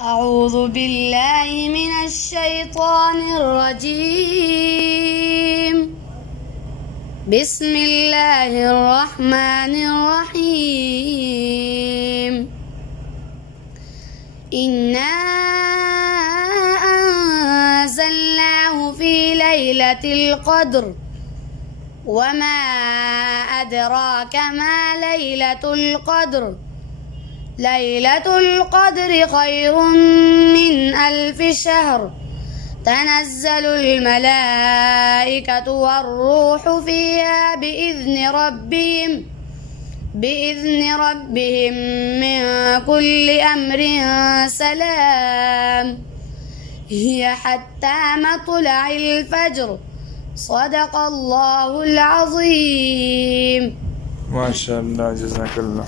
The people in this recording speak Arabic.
أعوذ بالله من الشيطان الرجيم. بسم الله الرحمن الرحيم. إنا أنزلناه في ليلة القدر وما أدراك ما ليلة القدر. ليلة القدر خير من 1000 شهر. تنزل الملائكة والروح فيها بإذن ربهم من كل أمر سلام. هي حتى مطلع الفجر. صدق الله العظيم. ما شاء الله، جزاك الله.